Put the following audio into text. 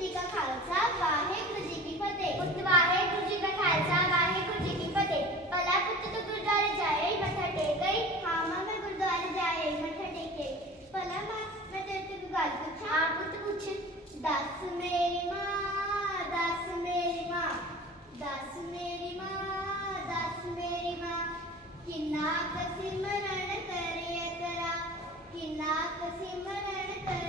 जी का खालसा वाहेगुरु जी की फतेह। पुत्र वाहेगुरु जी का खालसा वाहेगुरु जी की फतेह। पला पुत्र तो गुरुद्वारे जाए, मत्था टेक गई। हाँ माँ, मैं गुरुद्वारे जाए, मत्था टेक गई। पला माँ, मैं तेरे से भी बात पूछा? हाँ, आप पुत्र पूछ। दस मेरी माँ, दस मेरी माँ, दस मेरी माँ, दस मेरी माँ। किन्ना कसी मरण करिए करा, किन्ना कसी मरण कर